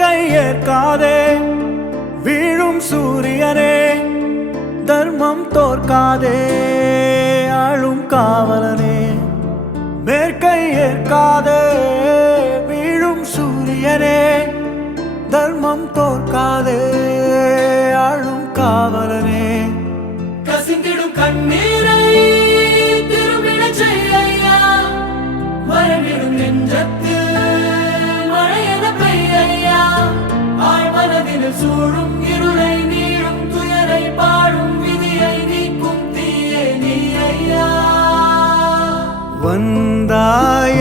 கையேற்காதே வீழும் சூரியனே தர்மம் தோற்காதே ஆளும் காவலனே. மேற்கை ஏற்காதே வீழும் சூரியனே தர்மம் தோற்காதே ஆளும் காவலனே. கசிந்திடும் கண்ணீர் வந்தாயையா